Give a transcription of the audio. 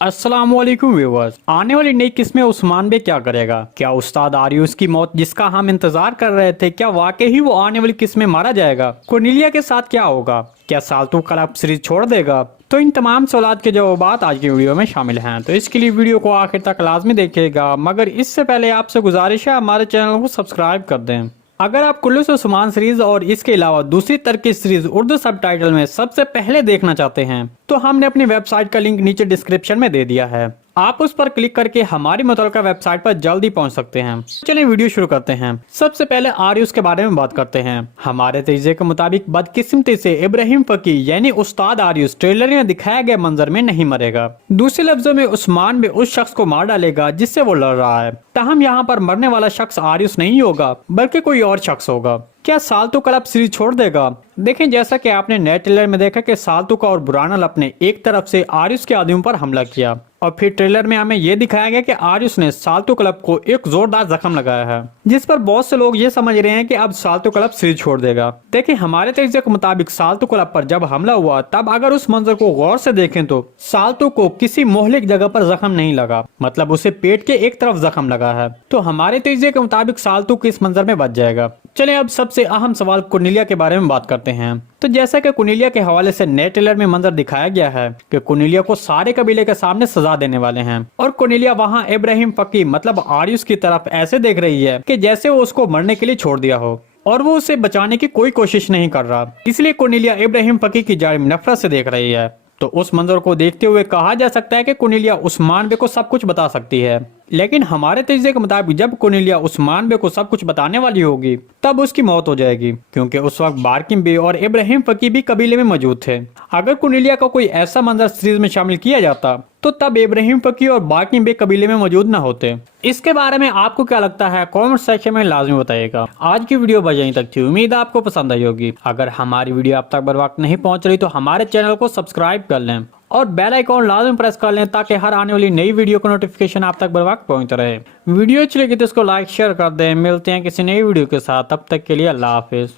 अस्सलामुअलैकुम व्यूअर्स। आने वाली नई किस्म में उस्मान बे क्या करेगा? क्या उस्ताद आरियूस की मौत जिसका हम इंतजार कर रहे थे, क्या वाकई ही वो आने वाली किस्म में मारा जाएगा? कोर्नेलिया के साथ क्या होगा? क्या साल्तू क्लब सीरीज छोड़ देगा? तो इन तमाम सवालात के जवाब आज की वीडियो में शामिल हैं, तो इसके लिए वीडियो को आखिर तक लाजमी देखिएगा। मगर इससे पहले आपसे गुजारिश है हमारे चैनल को सब्सक्राइब कर दें। अगर आप कुल्लूस उस्मान सीरीज और इसके अलावा दूसरी तरह सीरीज उर्दू सबटाइटल में सबसे पहले देखना चाहते हैं तो हमने अपनी वेबसाइट का लिंक नीचे डिस्क्रिप्शन में दे दिया है। आप उस पर क्लिक करके हमारी मुतल्लिका वेबसाइट पर जल्दी पहुंच सकते हैं। चलिए वीडियो शुरू करते हैं। सबसे पहले आरियूस के बारे में बात करते हैं। हमारे तजज़िये के मुताबिक बदकिस्मती से इब्राहिम फकी यानी उस्ताद आरियूस ट्रेलर में दिखाया गया मंजर में नहीं मरेगा। दूसरे लफ्जों में उस्मान भी उस शख्स को मार डालेगा जिससे वो लड़ रहा है। ताहम यहाँ पर मरने वाला शख्स आरियूस नहीं होगा बल्कि कोई और शख्स होगा। क्या साल्तू क्लब सीरीज छोड़ देगा? देखें, जैसा कि आपने नए ट्रेलर में देखा कि साल्तू का और बुरानल अपने एक तरफ से आरियूस के आदमियों पर हमला किया और फिर ट्रेलर में हमें यह दिखाया गया कि आरियूस ने साल्तू क्लब को एक जोरदार जख्म लगाया है, जिस पर बहुत से लोग ये समझ रहे हैं कि अब साल्तू क्लब सीरीज छोड़ देगा। देखिए, हमारे तजज़िये के मुताबिक साल्तू क्लब पर जब हमला हुआ तब अगर उस मंजर को गौर से देखें तो साल्तू को किसी मोहलिक जगह पर जख्म नहीं लगा, मतलब उसे पेट के एक तरफ जख्म लगा है। तो हमारे तजज़िये के मुताबिक साल्तू किस मंजर में बच जाएगा। चलिए अब सबसे अहम सवाल कोर्नेलिया के बारे में बात करते हैं। तो जैसा कि कोर्नेलिया के हवाले से नए ट्रेलर में मंजर दिखाया गया है कि कोर्नेलिया को सारे कबीले के सामने सजा देने वाले हैं और कोर्नेलिया वहां इब्राहिम फकी मतलब आरियूस की तरफ ऐसे देख रही है कि जैसे वो उसको मरने के लिए छोड़ दिया हो और वो उसे बचाने की कोई कोशिश नहीं कर रहा। इसलिए कोर्नेलिया इब्राहिम फकी की जानिब नफरत से देख रही है। तो उस मंजर को देखते हुए कहा जा सकता है कि कोर्नेलिया उस्मान बे को सब कुछ बता सकती है। लेकिन हमारे तजज़िये के मुताबिक जब कोर्नेलिया उस्मान बे को सब कुछ बताने वाली होगी तब उसकी मौत हो जाएगी, क्योंकि उस वक्त बारकिम बे और इब्राहिम फकी भी कबीले में मौजूद थे। अगर कोर्नेलिया का कोई ऐसा मंजर सीरीज में शामिल किया जाता तो तब इब्राहिम फकी और बारकिम बे कबीले में मौजूद न होते। इसके बारे में आपको क्या लगता है? कमेंट सेक्शन में लाजमी बताइएगा। आज की वीडियो बस यहीं तक थी, उम्मीद है आपको पसंद आई होगी। अगर हमारी वीडियो आप तक बर वक्त नहीं पहुंच रही तो हमारे चैनल को सब्सक्राइब कर लें और बेल आइकॉन लाजमी प्रेस कर लें ताकि हर आने वाली नई वीडियो का नोटिफिकेशन आप तक बर वक्त पहुंचता रहे। वीडियो अच्छी लगी तो इसको लाइक शेयर कर दें। मिलते हैं किसी नई वीडियो के साथ, तब तक के लिए अल्लाह हाफिज।